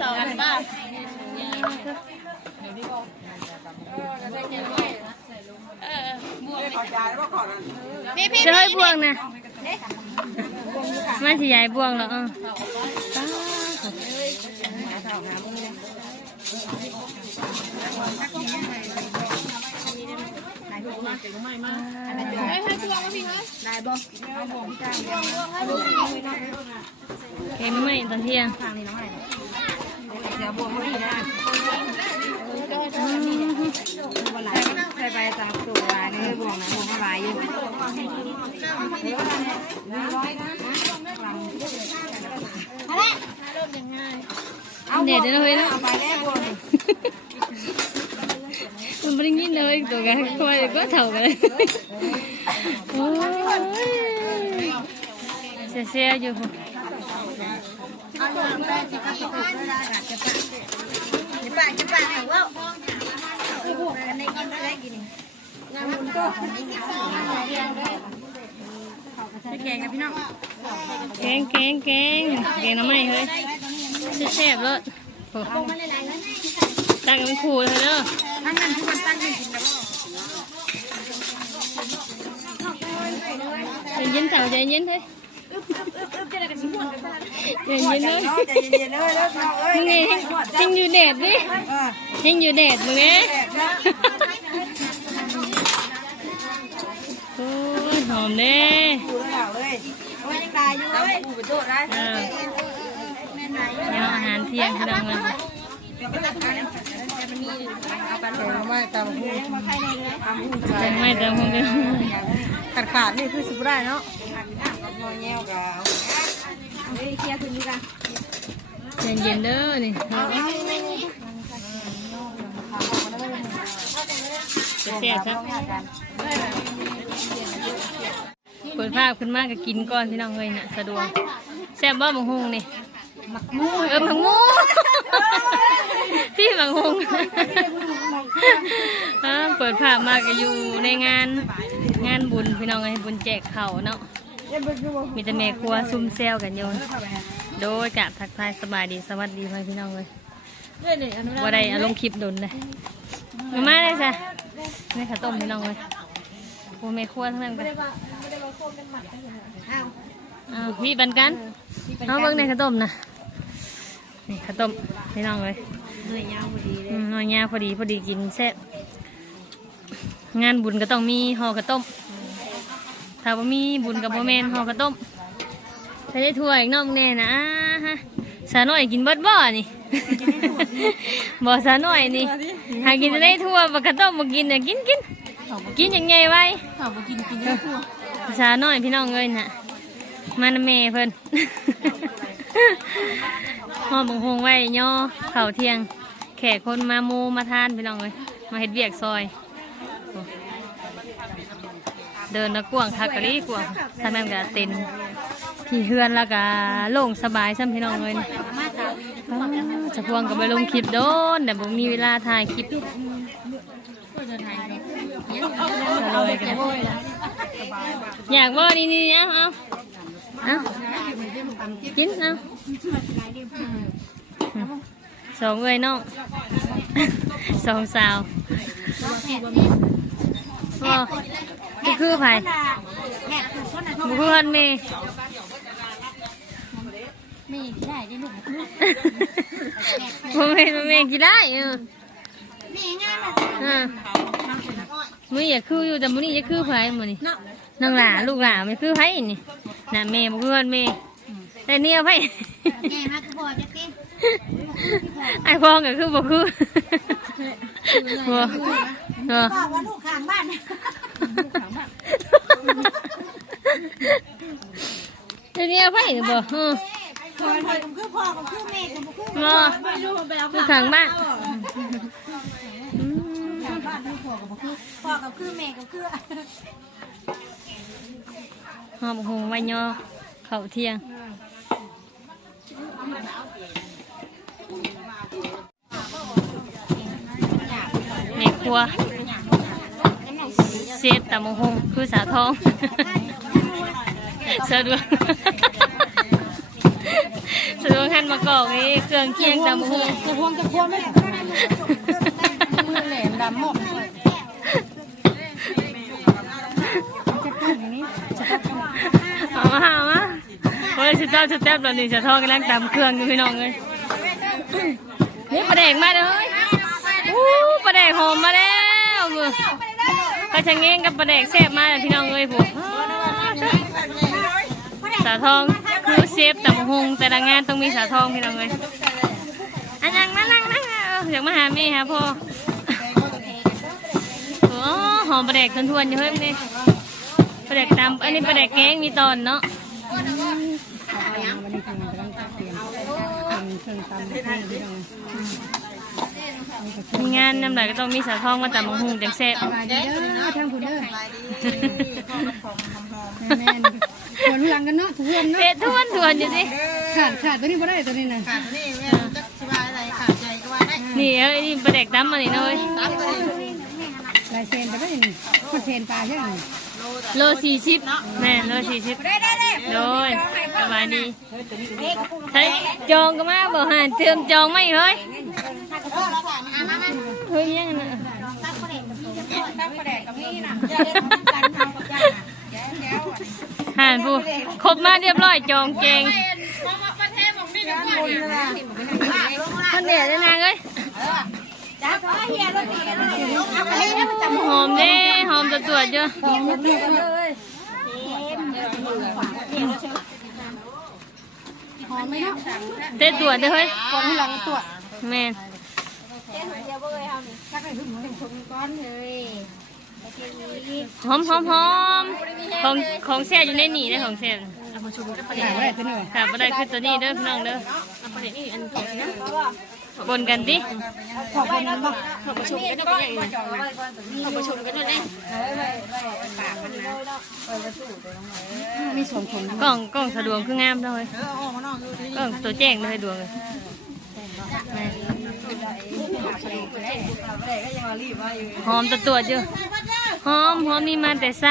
สองบ้าจะให้บวงนะไม่สิยายบวงหรอเห็นไหมตอนเที่ยงใส่ไปตามตัวลายนี่บวงนะบวงลายอยู่เด็ดเลยนะเอาไปแน่บวงมันไม่ได้ยินเลยตัวกันคอยก็เท่ากันเลยโอ้ยเสียอยู่จะปะแต่ว่าในกินอะไรกินงานมันก็แกงนะพี่น้องแกงน้ำไม่เฮ้ยแซ่บเลยตั้งกันขู่เลยเนาะทั้งนั้นที่มันตั้งให้กินแล้วใจเย็นสาวใจเย็นเฮ้ยใจเย็นเลยใจเย็นเลยแล้วน้องเอ้ยยิงอยู่แดดดิยิงอยู่แดดมึงไงโอ้ยหอมเด้เนี่ยอาหารเที่ยงที่ดังเลยไม่ตามหูไม่ตามหูกันขาดนี่คือสุดได้เนาะเงี้ยวกับเคลียร์คืนนี้กันเย็นๆเด้อนี่เสียครับเปิดภาพขึ้นมากก็กินก่อนพี่น้องเลยเนี่ยสะดวกแซ่บบ่บางฮงนี่หมักมูหมักมูพี่บางฮงเปิดภาพมากก็อยู่ในงานบุญพี่น้องเลยบุญแจกเข่าเนาะมีแต่แม่ครัวซุ่มแซวกันโยนโดยกะทักทายสบายดีสวัสดีพี่น้องเลยว่าได้อารมณ์คลิปดุนเลยมาได้จ้ะนี่ข้าวต้มพี่น้องเลยโอ้แม่ครัวทั้งนั้นกันพี่บันกันเอาเบิ้งในข้าวต้มนะนี่ข้าวต้มพี่น้องเลยหน่อยยาวพอดีเลยหน่อยยาวพอดีกินแซ่บงานบุญก็ต้องมีห่อข้าวต้มถ้าว่ามีบุญกับพ่อแม่ห่อข้าวต้มใช้ได้ถ้วยน้องแน่นะฮะสาหน่อยกินเบิดบ่นี่บ่สาหน่อยนี่หากินจะได้ทั่วบักข้าวต้มบ่กินเนี่ยกินยังไงไว้สาหน่อยพี่น้องเอ้ยน่ะมันแม่เพิ่นห่อบังฮงไว้ย่อข้าวเที่ยงแขกคนมามูมาทานพี่น้องเอ้ยมาเฮ็ดเวียกซอยเดินแล้วกวางคักกะลีกวางทางนั้นก็เต็นที่เฮือนแล้วก็โล่งสบายซ้ำพี่น้องเลยจะพวงกับไปลงคลิปโดนแต่ผมมีเวลาถ่ายคลิปอยากบ่นี่เอากินเอาสองเลยน้องสองสาวคือไผ่บุคคลเมย์มีได้ได้ลูกเมย์กี่ได้มืออยากคืออยู่แต่มือนี่จะคือไผ่มือนี่นางหลาลูกหลาไม่คือไผ่นี่น่ะเมย์บุคคลเมย์แต่เนี่ยไผ่ไอ้พองก็คือบุคือว่าลูกข้างบ้านเนี่ยไผ่หรือเปล่าคือพ่อกับคือแม่กับคือลูกข้างบ้านพ่อกับคือแม่กับคือหอมหงไว้ย่อเข่าเที่ยงแม่ครัวเซฟตำมงหงคือสาทองสะดวก วงหันมากอกนี่เครื่องเคียงตำหูจะพวงไม่มือแหลมดำหมดเอามาโอ้ยสเต็ปแล้วนี่จะทอดกำลังตำเครื่องอยู่พี่น้องเลยนี่ปลาแดกมาเลยปลาแดกหอมมาแล้วมือปลาชะเง้งกับปลาแดกแซ่บมาแล้วพี่น้องเลยผมสาทองคือเชฟตำหงแต่ละงานต้องมีสาทองพี่น้องเลยอันยังนั่งอยากมาหาแม่ฮะพ่อโอ้หอมปลาแดกทวนๆอยู่เฮ้ยนี่ปลาแดกตำอันนี้ปลาแดกแกงมีตอนเนาะมีงานน้ำไหลก็ต้องมีสาทองมาตำหงจังแซ่บทางผู้เด้อแม่ทวนหลังกันเนาะทวนเนาะทวนอยู่สิขาดตัวนี้บ่ได้ตัวนี้นะขาดนี่แม่จะสบายอะไรขาดใจก็ว่าได้นี่นี่ปลาแดกตำมานี่นะเว้ยลายเซนไปได้นี่คนเซนปลาใช่ไหมโล40แม่โล40โดยสบายดีเฮ้ยจองก็มาบอกหาเติมจองไม่เลยเฮ้ยยังไงหานผู้ครบมาเรียบร้อยจองเก่งท่านเดียดเลยนางเอ้ยหอมเด้หอมตัวเยอะหอมไหมเนาะเต้ตัวเด้อเฮ้ยก่อนหลังตัวแม่หอมของแซ่อยู่ในนี่นะของแซ่ค่ะบ่ได้คือตัวนี้เด้อพี่น้องเด้อบนกันดิขอบคุณนะบ่มีสองคนกล้องสะดวกคืองามเลยกล้องตัวแจ้งเลยดวงเลยหอมตัวเยอะหอมนี่มาแต่ไซ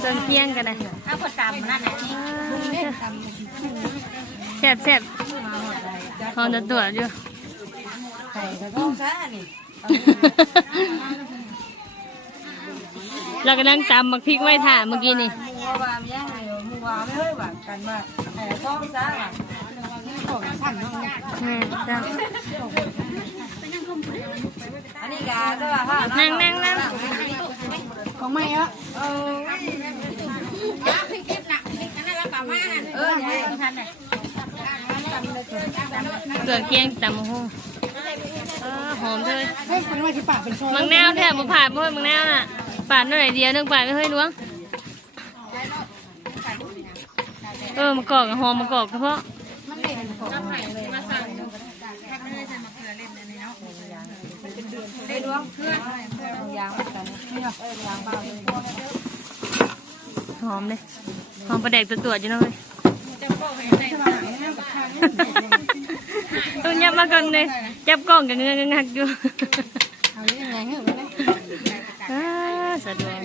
เติมเพียงกันได้ถ้าพอตามนั่นแหละแซ่บหอมตัวเยอะเรากำลังตำมักพริกไว้ถ่าเมื่อกี้นี่นั่งของไม่เนาะเกลือเคียงตำหูหอมเลยมังแนวแทบมาผ่านเพื่อนมังแนวน่ะปาดหน่อยเดียวนึงปาดไม่ค่อยล้วงมากอกหอมมากอกเฉพาะหอมเลยหอมปลาแดกตัวอยู่นะเว้ยตุ้งยับมาก่อนเลยจับกล้องกับเงือกงักอยู่สะดวก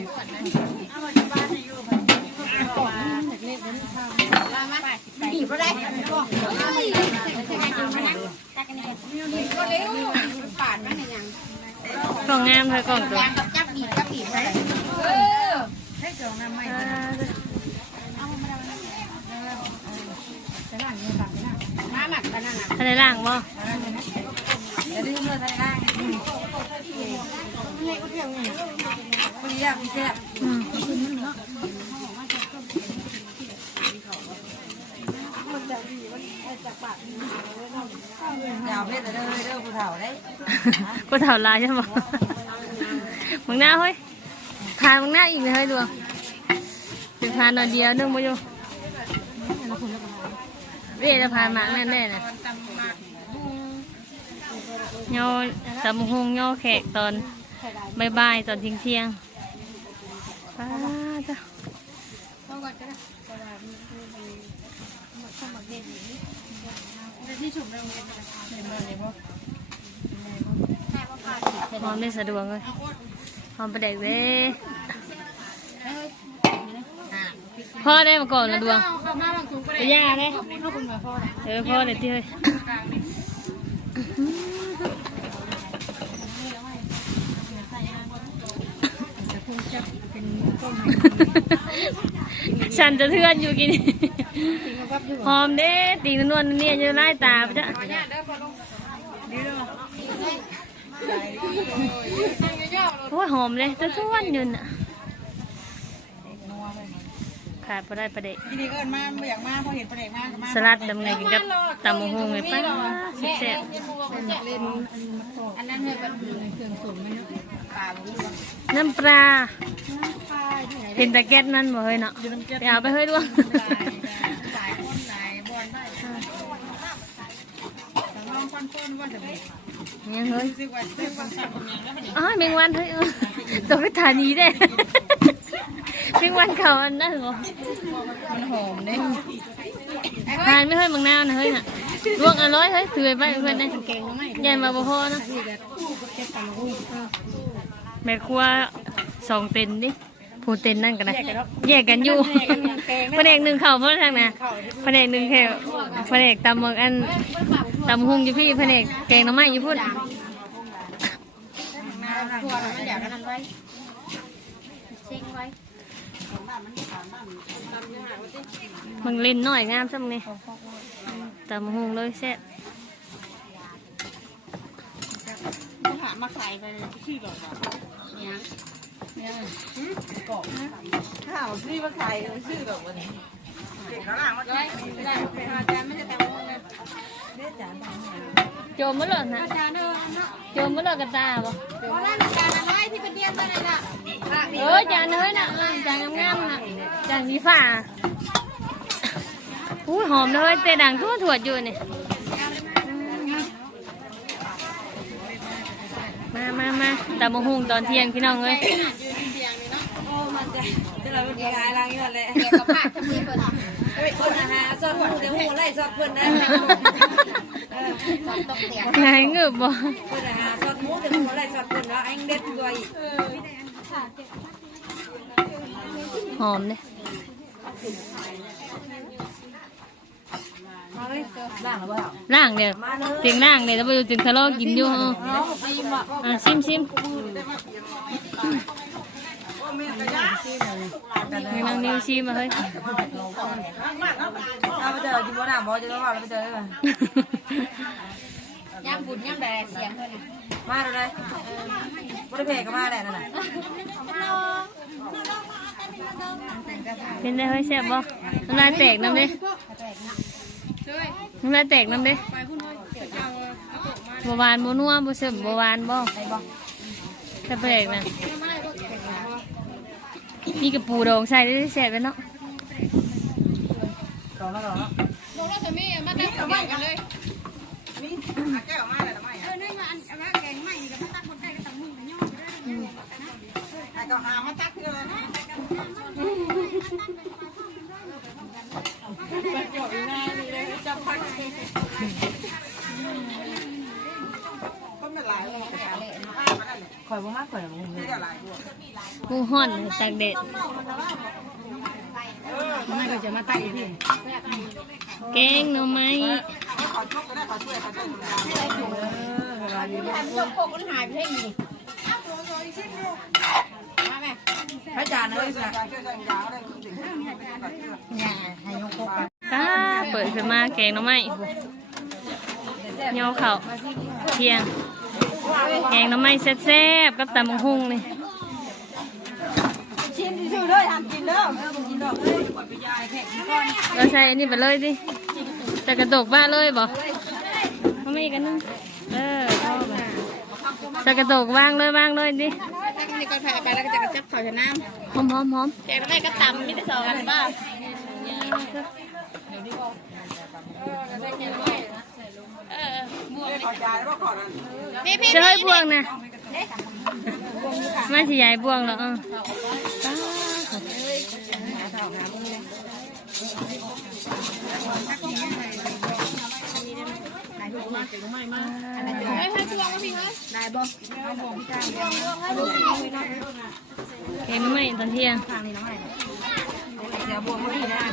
กล้องงามเลยกล้องตัวทะเลล่างบ่ยาวเพชรเด้อผู้เฒ่าได้ผู้เฒ่าลายใช่ไหมมึงหน้าเฮ้ยทานมึงหน้าอีกเลยเฮ้ยดวงเป็นทานนอนเดียวนึงบ่อยู่เรียจะผ่านหมากแน่ๆนะย่อตำหงย่อแขกตอนบ่ายตอนเที่ยงจ้ะหอมได้สะดวกเลยหอมปลาแดกเด้ พ่อได้มาก่อนละดวงไปย่าได้พ่อเลยที่เฮ้ยฉันจะเทือนอยู่กินหอมเด้ตีนวลเนี่ยจะไล่ตาไปจ้ะโอ้ยหอมเลยจะทวนอยู่น่ะขาดไปได้ประเด็ก ทีนี้ก็มาไม่อยากมาพอเห็นประเด็กมาก็มา สลัดดำเนินกินกับตำมะฮุงเลยป้าแซ่บ อันนั้นเนี่ยแบบเครื่องสูงมันปลา น้ำปลาเห็นแต่แก๊สนั่นบ่เฮ้ยเนาะไปเอาไปเฮ้ยด้วย หลายคนหลายบอลได้แต่ลองคนว่าจะเป็น ยังเฮ้ย ซื้อไว้ซื้อวันสั่งคนยังแล้วมัน อ๋อแมงวันเฮ้ยตัวไปฐานีได้แมงวันเขาอันนั้นเหรอ มันหอมเนี่ย ทานไม่เฮ้ยบางนาวนะเฮ้ยน่ะลวกอร่อยเฮ้ยถือไปเพื่อนได้ เก่งก็ไม่ ยันมาบ่พอนะ ที่แบบเก็บปลาลูก แม่ครัว2 เต็นดิผู้เต็นนั่นกันนะแยกกันอยู่แผนกหนึ่งเข่าเพราะทางน่ะแผนกหนึ่งแค่แผนกตำบักอันตำหุงอยู่พี่แผนกแกงหน่อไม้อยู่พุ่น ตัวมันอยากกันนั้นไว้เช็งไว้ มึงเล่นหน่อยงามซ้ำนี่ตำหุงเลยแซ่บ ต้องหามาขายไปชื่อก่อน เนี่ยเนี่ย เกาะถ้าเอาชื่อมาขายชื่อแบบวันนี้เก่งแล้วล่ะมาได้ไม่ได้ไปหาจานไม่ได้แต่ว่าเลยเด็ดจาน โจมมาเลยนะ จานเนาะ โจมมาเลยกับตาบ่ เพราะนั่นจานอะไรที่เป็นเดียนตัวไหนล่ะ จานเฮ้ยน่ะจานงามๆน่ะจานสีฟ้าอุ้ยหอมเลยแต่ดังทั่วถวดอยู่นี่มาตำมะฮุงตอนเที่ยงพี่น้องเอ้ย โอ้มันจะเราเป็นกายล้างนี่แหละ เกี่ยวกับผักจะมีเปิด คนอาหารซอสหมูเดี๋ยวหูไล่ซอสเพิ่นนะ ตกเตียง ไงเงือบบ่ คนอาหารซอสหมูเดี๋ยวหูไล่ซอสเพิ่นแล้วไอ้เด็ดด้วย หอมเนี่ย มาเลยล้างหรือเปล่า ล่างเดี๋ยวเตียงล่างเนี่ยแล้วไปดูถึงทะเลาะกินอยู่ชิมนั่งนิ้วชิมมาเฮ้ย เอาไปเจอกินบ่น้ำบ่จะต้องว่าเราไปเจอกัน ย่ำบุญย่ำแดดเสียงเพื่อน มาดูเลยบ่ได้เพก็มาแหละนั่นน่ะ เป็นได้เฮ้ยแซ่บบ่น้ำลายแตกน้ำเด้น้ำลายแตกน้ำเด้บัววานบัวนัวบัวเสริมบัววานบ่แต่แปลกนะมีกระปูดองใส่ได้แซ่บไปเนาะ ต่อมาต่อ ลงแล้วจะมีมาแต่งกันเลย นี่แก้วมาแล้วทำไมอ่ะ นี่มาอันแกงใหม่กับมาตั้งคนใกล้กับตังมือย่อ ไอ้ก็หามาตักคืออะไรนะจบหน้านี่เลยจับพักก็ไม่หลายเลยข่อยบ่มากข่อยบ่มีหลายด้วย ปูห่อนตากแดด ไม่ก็จะมาตักอีกที แกงหน่อไม้ ขอชกก็ได้ขอช่วยขอช่วย ทำจบโคกมันหายไปได้อีกมาแม่ พระอาจารย์เลยจ้ะ อย่าให้ยกโคก ตาเปิดขึ้นมาแกงหน่อไม้เหนียวข้าวเที่ยงแกงหน่อไม้แซ่บๆกับตำบักหุ่งนี่ ชิมชื่อด้วยทำกินเด้อกินดอกเลยกดไปยายแขกก่อน เราใส่อันนี้ไปเลยดิแต่กระดกบ้าเลยบ่มันไม่กันนึงใส่กระดกวางเลยดิ ถ้ามีคนถ่ายไปแล้วก็จะกระจับเขาชะน้ำ หอม แกงอะไรก็ตำมีแต่สองกันบ้างพี่ จะให้บวงนะไม่สิยายบวงหรอกให้ให้ตัวก็พี่คะได้บ่ แกงหน่อไม้ตอนเที่ยง เสียบวกมาดีนะ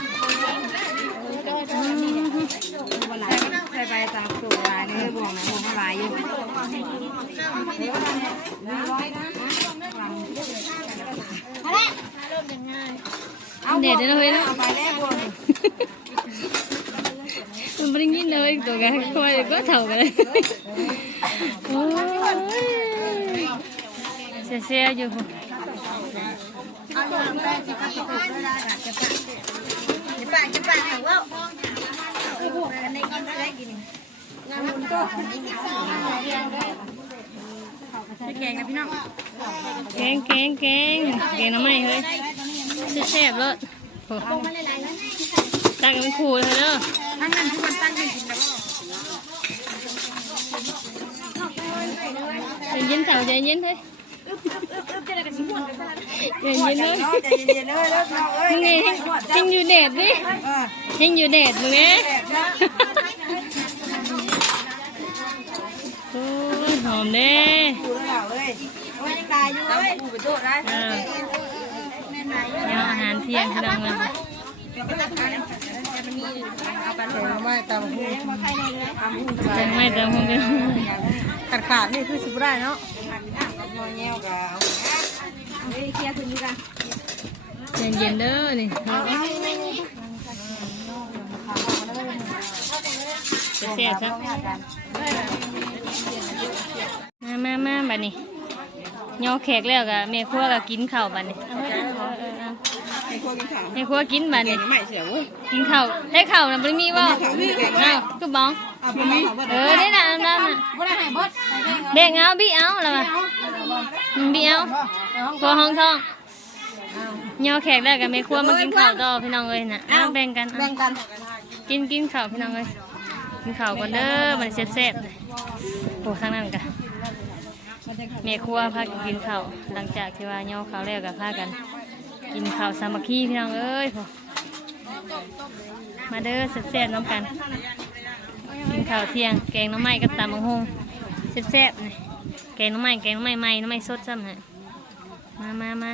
ใส่ใบตามตัวลายนี่บวกนะบวกมาลายอยู่ร้อยนะ เด็ดเลยนะ เอาไปแล้วบวก มันไม่ได้ยินเลยตัวแกคอยก็เท่ากันเลยโอ้ยเสียอยู่ เอาลงไปจะปากจะปากหักว่ากันในกินอะไรกินงานบุญก็แกงนะพี่น้อง แกงน้ำไม่เฮ้ยแซ่บเลยตักมันขู่เลยเด้อ ทั้งนั้นทุกคนตั้งใจกินแล้ว ใจเย็นเต่าใจเย็นเฮ้ยใจเย็นเลย ใจเย็นๆเลยแล้วเราเอ้ย มึงไงยังอยู่เด็ดดิยังอยู่เด็ดมึงไงโอ้ยหอมเด้ ดูแล้วเราเอ้ยโอ้ยตายอยู่เอ้ยดูไปโดดได้ เนี่ยอาหารเที่ยงที่เราเงิน ไม่ตามหู ยังไม่เติมคงเป็น ขาดนี่คือสิบได้เนาะนอนเงี้ยวกับ เคลียร์คืนนี้กัน เย็นๆเด้อนี่เสียซะมาบัดนี้ย่อแขกแล้วก็แม่ครัวก็กินข้าวบัดนี้ ในครัวกินข้าว แม่ครัวกินบัดนี้ ไม่เสียเว้ย กินข้าวได้ข้าวน่ะบ่มีบ่อ้าวตุ๊บ้อง เอาไปไหม ได้น่ะนั่นน่ะ บ่ได้ให้บด เด็กเอาบี้เอาแล้วว่ะบี้เอาตัวห้องท้องย่อแขกแล้วก็แม่ครัวมากินข้าวต่อพี่น้องเอ้ยน่ะอ้าวแบ่งกัน แบ่งกัน กินข้าวพี่น้องเอ้ยกินข้าวก่อนเด้อมันแซ่บๆโอ้ทางนั้นกันแม่ครัวพากันกินข้าวหลังจากที่ว่าย่อข้าวแล้วก็พากันกินข้าวสามัคคีพี่น้องเอ้ยพอมาเด้อแซ่บๆน้ำกันกินข้าวเที่ยงแกงหน้ำไม้กับตำบักหุ่งแซ่บๆนี่แกงหน้ำไม้ใหม่หน้ำไม้สดซ้ำฮะมา